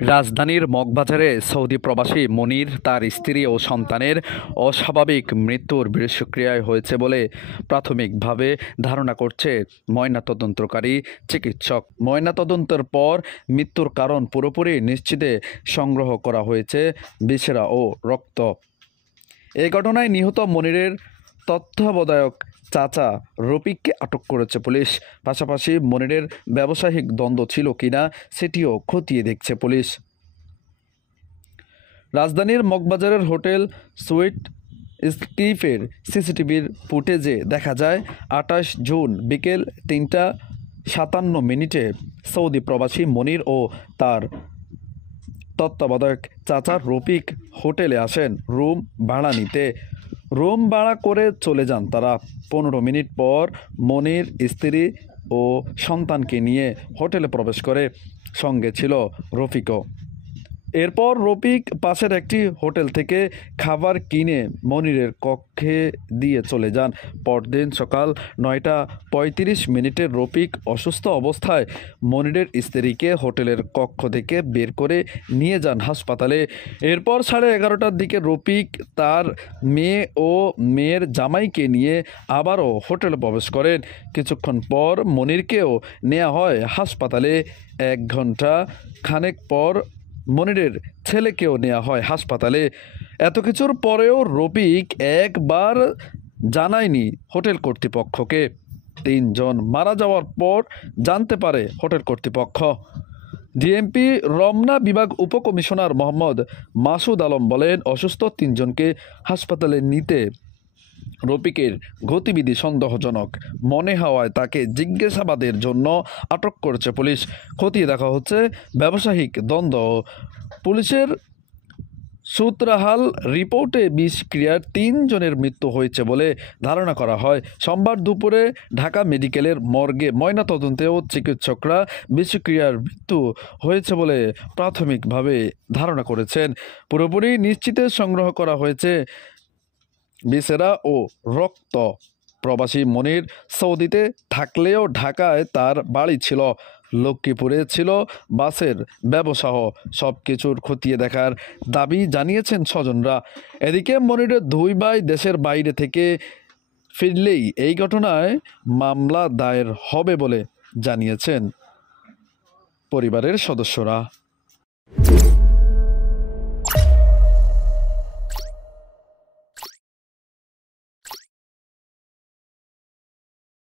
রাজধানীর মগবাজারে সৌদি প্রবাসী মনির তার স্ত্রী ও সন্তানের অস্বাভাবিক মৃত্যুর বিষক্রিয়ায় হয়েছে বলে প্রাথমিকভাবে ধারণা করছে ময়নাতদন্তকারী চিকিৎসক। ময়নাতদন্তের পর মৃত্যুর কারণ পুরোপুরি নিশ্চিতে সংগ্রহ করা হয়েছে ভিসেরা ও রক্ত। এই ঘটনায় নিহত মনিরের তত্ত্বাবধায়ক চাচা রফিককে আটক করেছে পুলিশ। পাশাপাশি মনিরের ব্যবসায়িক দ্বন্দ্ব ছিল কিনা সেটিও খতিয়ে দেখছে পুলিশ। রাজধানীর মগবাজারের হোটেল সুইট স্কিফের সিসিটিভির ফুটেজে দেখা যায় ২৮ জুন বিকেল ৩টা ৫৭ সৌদি প্রবাসী মনির ও তার তত্ত্বাবধায়ক চাচা রফিক হোটেলে আসেন রুম ভাড়া নিতে। রুম ভাড়া করে চলে যান তারা। ১৫ মিনিট পর মনির স্ত্রী ও সন্তানকে নিয়ে হোটেলে প্রবেশ করে। সঙ্গে ছিল রফিকও। এরপর রফিক পাশের একটি হোটেল থেকে খাবার কিনে মনিরের কক্ষে দিয়ে চলে যান। পরদিন সকাল ৯টা ৩৫ রফিক অসুস্থ অবস্থায় মনিরের স্ত্রীকে হোটেলের কক্ষ থেকে বের করে নিয়ে যান হাসপাতালে। এরপর ১১:৩০টার দিকে রফিক তার মেয়ে ও মেয়ের জামাইকে নিয়ে আবারও হোটেলে প্রবেশ করেন। কিছুক্ষণ পর মনিরকেও নেওয়া হয় হাসপাতালে। ১ ঘন্টা খানেক পর মনিরের ছেলেকেও নেওয়া হয় হাসপাতালে। এত কিছুর পরেও রফিক একবার জানায়নি হোটেল কর্তৃপক্ষকে। ৩ জন মারা যাওয়ার পর জানতে পারে হোটেল কর্তৃপক্ষ। ডিএমপি রমনা বিভাগ উপকমিশনার মোহাম্মদ মাসুদ আলম বলেন, অসুস্থ ৩ জনকে হাসপাতালে নিতে রফিকের গতিবিধি সন্দেহজনক মনে হওয়ায় তাকে জিজ্ঞাসাবাদের জন্য আটক করেছে পুলিশ। খতিয়ে দেখা হচ্ছে ব্যবসায়িক দ্বন্দ্ব। পুলিশের সূত্রাহাল রিপোর্টে বিষক্রিয়ায় ৩ জনের মৃত্যু হয়েছে বলে ধারণা করা হয়। সোমবার দুপুরে ঢাকা মেডিকেলের মর্গে ময়নাতদন্তেও চিকিৎসকরা বিষক্রিয়ার মৃত্যু হয়েছে বলে প্রাথমিকভাবে ধারণা করেছেন। পুরোপুরি নিশ্চিতে সংগ্রহ করা হয়েছে ভিসেরা ও রক্ত। প্রবাসী মনির সৌদিতে থাকলেও ঢাকায় তার বাড়ি ছিল, লক্ষ্মীপুরে ছিল বাসের ব্যবসা। সব কিছুর খতিয়ে দেখার দাবি জানিয়েছেন স্বজনরা। এদিকে মনিরের ২ ভাই দেশের বাইরে থেকে ফিরলেই এই ঘটনায় মামলা দায়ের হবে বলে জানিয়েছেন পরিবারের সদস্যরা।